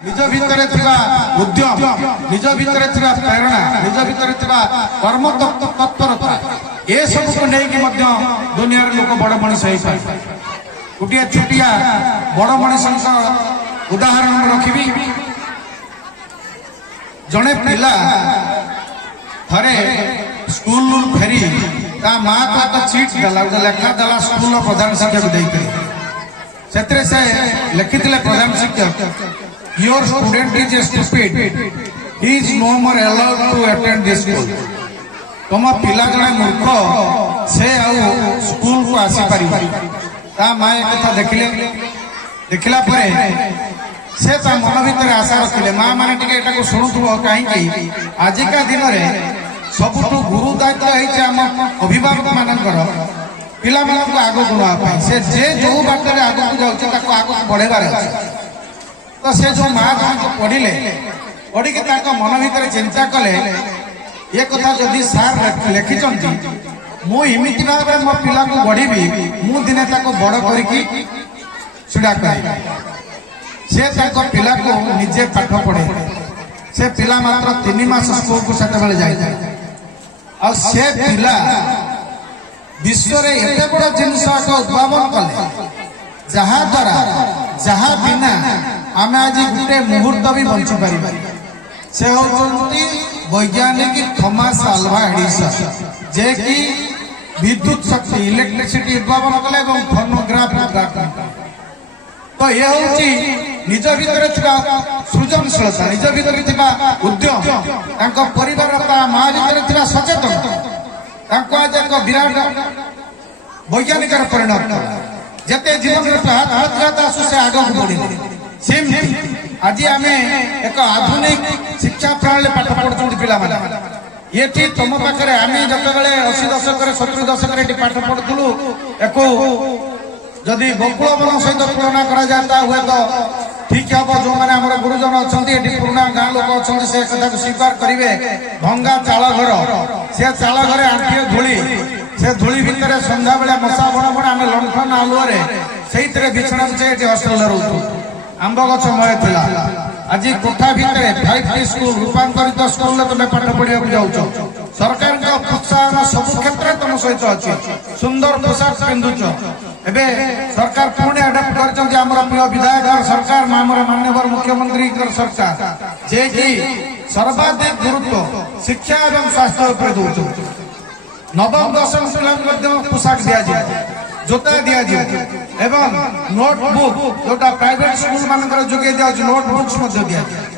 निज भितर उद्यम निज भितर प्रेरणा निज भितर कर्म तत्परता ये सब को लेकिन दुनिया लोक बड़ मनीष हो गोटे छुटिया बड़ मनीष उदाहरण रखी जड़े पिला थे स्कूल फेरी माँ को चिट देला लेखा देला स्कूल प्रधान शिक्षक देते से लिखी प्रधान शिक्षक Your student is stupid. He is no more allowed to attend this school. तुम पिला जड़े मूर्ख से स्कूल को आसी पारि ता माँ कथा देखला परे से ता मन भीतर आशा रखिले माँ माने टिके एटा को सुनुथुबो काहेकि आजिका दिन रे सबुठु गुरु दायित्व है आम अभिभावक मानकर पिला मानक आगो गुणा पाई से जे जो बाटरे आगो जाउछ ताको आगो बढ़ेबार अछि तो से जो माँ को पढ़िले पढ़ी मन भीतर चिंता कले ये कथा जदि सार लिखिं मुझे भाव मो पिला को बढ़ी मु दिने बड़ करा कर से पिला को निजे पाठ पढ़े से पिला मात्र 3 मास स्कूल को जाए आ से पिला विश्व रे एते बड़ जिनस उद्भावन कले जहा द्वारा जहा बिना आम आज गोटे मुहूर्त भी बंची पार से होती वैज्ञानिक थॉमस अल्वा एडिसन जे कि विद्युत शक्ति इलेक्ट्रिसिटी उद्भावन कले फोनोग्राफ तो ये हूँ निज भीतर सृजनशीलता निज भीतर उद्यम परिवार माँ भीतर सचेतन आज एक विराट वैज्ञानिक परिणत जिते जीवन हाथ आसु से आग बढ़ी आज आम एक आधुनिक शिक्षा प्रणाली पाठ पढ़ुं पिला ये तुम पाखे आम जो 80 दशक 70 दशक पाठ पढ़ुलु एक जदि बकुल वन सहित तुलना करा हुए तो ठीक हम जो मैंने गुरुजन अच्छा पुराना गाँ लोक अच्छा से कथा को स्वीकार करेंगे भंगा चाल घर से चाल घर आंटी धूली से धूली भितर सन्ध्या बेला मशा बण बण आम लंठन आलुअरे से बिछना बिछे हस्टेल रोचु आंब गछ मय थिला आज कोठा भितर 5T स्कूल रूपांतरित स्कूल तुम पाठ पढ़ा जाऊँ सरकार प्रोत्साहन सब क्षेत्र तुम सहित अच्छी सुंदर पोशाक पिंधुच एवं सरकार पुणी आडप्ट कर प्रिय विधायक सरकार माननीय मुख्यमंत्री सरकार जे कि सर्वाधिक गुरुत्व शिक्षा और स्वास्थ्य उपर दौर नवम दशम पिला पोशाक दि जोता दि एवं नोटबुक जोटा प्राइवेट स्कूल मान जोगे दिया नोटबुक्स दि